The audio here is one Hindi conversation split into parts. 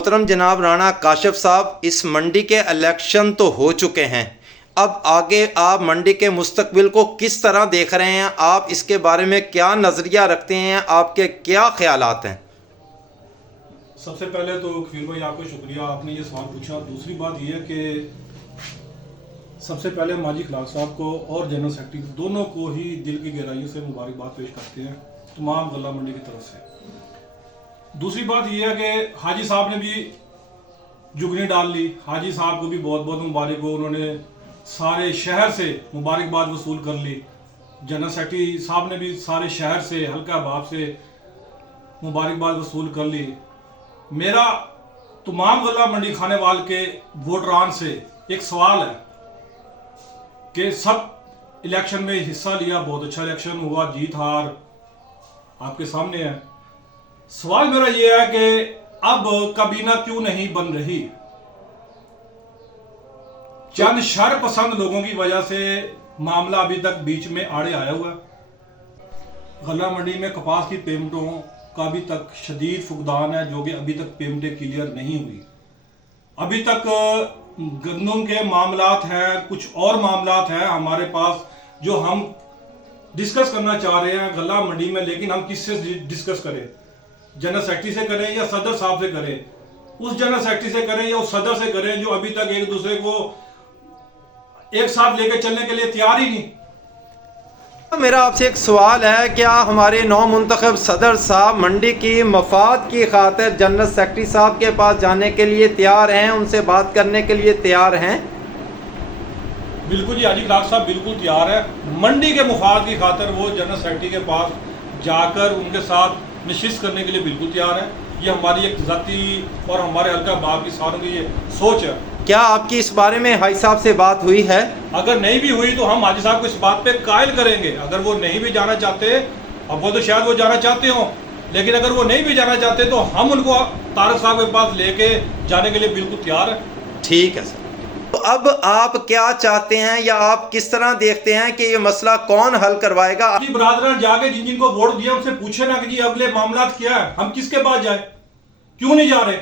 मोहतरम जनाब राणा काशिफ साहब, इस मंडी के इलेक्शन तो हो चुके हैं, अब आगे आप मंडी के मुस्तकबिल को किस तरह देख रहे हैं? आप इसके बारे में क्या नज़रिया रखते हैं? आपके क्या ख्यालात हैं? सबसे पहले तो खफीर भाई आपको शुक्रिया, आपने ये सवाल पूछा। दूसरी बात यह है कि सबसे पहले माजी खिलाफ साहब को और जनरल सेक्रेटरी दोनों को ही दिल की गहराइयों से मुबारकबाद पेश करते हैं तमाम गल्ला मंडी की तरफ से। दूसरी बात यह है कि हाजी साहब ने भी जुगनी डाल ली। हाजी साहब को भी बहुत बहुत मुबारक हो, उन्होंने सारे शहर से मुबारकबाद वसूल कर ली। जनरल सेक्रेटरी साहब ने भी सारे शहर से हल्का बाप से मुबारकबाद वसूल कर ली। मेरा तमाम गल्ला मंडी खाने वाल के वोटरान से एक सवाल है कि सब इलेक्शन में हिस्सा लिया, बहुत अच्छा इलेक्शन हुआ, जीत हार आपके सामने है। सवाल मेरा यह है कि अब काबीना क्यों नहीं बन रही? चंद शर पसंद लोगों की वजह से मामला अभी तक बीच में आड़े आया हुआ है। गल्ला मंडी में कपास की पेमेंटों का अभी तक शदीद फुकदान है, जो कि अभी तक पेमेंटें क्लियर नहीं हुई। अभी तक गंदम के मामलात हैं, कुछ और मामलात हैं हमारे पास जो हम डिस्कस करना चाह रहे हैं गल्ला मंडी में, लेकिन हम किससे डिस्कस करें? जनरल सेक्रेटरी से करें या सदर साहब से करें? उस जनरल सेक्रेटरी से करें या उस सदर से करें जो अभी तक एक दूसरे को एक साथ लेकर चलने के लिए तैयार ही नहीं। मेरा आपसे एक सवाल है, क्या हमारे नौ मुंतखब सदर साहब मंडी की मफाद की खातिर जनरल सेक्रेटरी साहब के पास जाने के लिए तैयार हैं, उनसे बात करने के लिए तैयार हैं? बिल्कुल जी, हाजी खिलाफ साहब बिल्कुल तैयार है। मंडी के मुफाद की खातिर वो जनरल सेक्रेटरी के पास जाकर उनके साथ नशिस्त करने के लिए बिल्कुल तैयार है। ये हमारी एक जाती और हमारे हल्का बाप की सारों की ये सोच है। क्या आपकी इस बारे में हाजी साहब से बात हुई है? अगर नहीं भी हुई तो हम हाजी साहब को इस बात पे कायल करेंगे। अगर वो नहीं भी जाना चाहते, अब वो तो शायद वो जाना चाहते हो, लेकिन अगर वो नहीं भी जाना चाहते तो हम उनको तारक साहब के पास लेके जाने के लिए बिल्कुल तैयार है। ठीक है सर। तो अब आप क्या चाहते हैं या आप किस तरह देखते हैं कि ये मसला कौन हल करवाएगा? बरादरान जाके जिन जिनको वोट दिया उनसे पूछे ना कि जी अगले मामला क्या है, हम किसके पास जाए, क्यों नहीं जा रहे?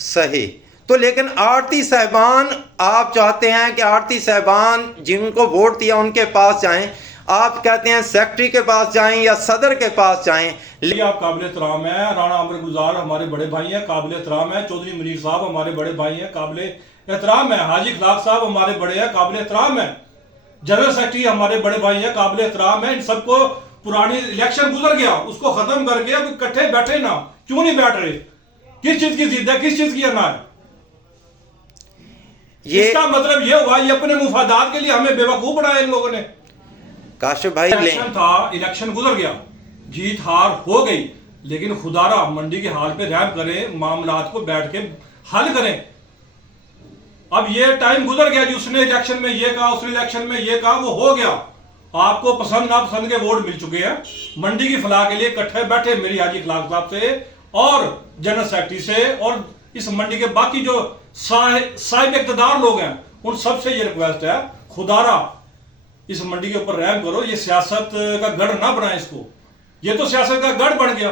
सही। तो लेकिन आरती साहबान, आप चाहते हैं कि आरती साहबान जिनको वोट दिया उनके पास जाएं, आप कहते हैं सेक्रेटरी के पास जाएं या सदर के पास जाएं। आप काबिल एहतराम है, राणा अमर गुजार हमारे बड़े भाई हैं, काबिल एहतराम है। चौधरी मुनीर साहब हमारे बड़े भाई हैं, काबिल एहतराम है। हाजी खिलाफ साहब हमारे बड़े हैं, काबिल एहतराम है। जनरल सेक्रेटरी हमारे बड़े भाई हैं, काबिल एहतराम है। इन सबको पुरानी इलेक्शन गुजर गया, उसको खत्म करके अब इकट्ठे बैठे ना, क्यों नहीं बैठ रहे? किस चीज की जिद है, किस चीज की अना है? इसका मतलब ये हुआ ये अपने मुफादात के लिए हमें बेवकूफ बनाया इन लोगों ने। काशिफ भाई, इलेक्शन था, इलेक्शन गुजर गया, जीत हार हो गई, लेकिन खुदारा मंडी के हाल पे रहम करें, मामलात को बैठ के हल करें। अब ये टाइम गुजर गया जी, उसने इलेक्शन में ये कहा, उसने इलेक्शन में ये कहा, वो हो गया। आपको पसंद ना पसंद के वोट मिल चुके हैं। मंडी की फलाह के लिए इकट्ठे बैठे मेरी हाजी खिलाफ साहब से और जनरल सेक्रेटरी से और इस मंडी के बाकी जो साहिब इक़्तिदार लोग हैं उन सबसे ये रिक्वेस्ट है, खुदारा इस मंडी के ऊपर रहम करो। ये सियासत का गढ़ ना बनाए इसको, ये तो सियासत का गढ़ बन गया।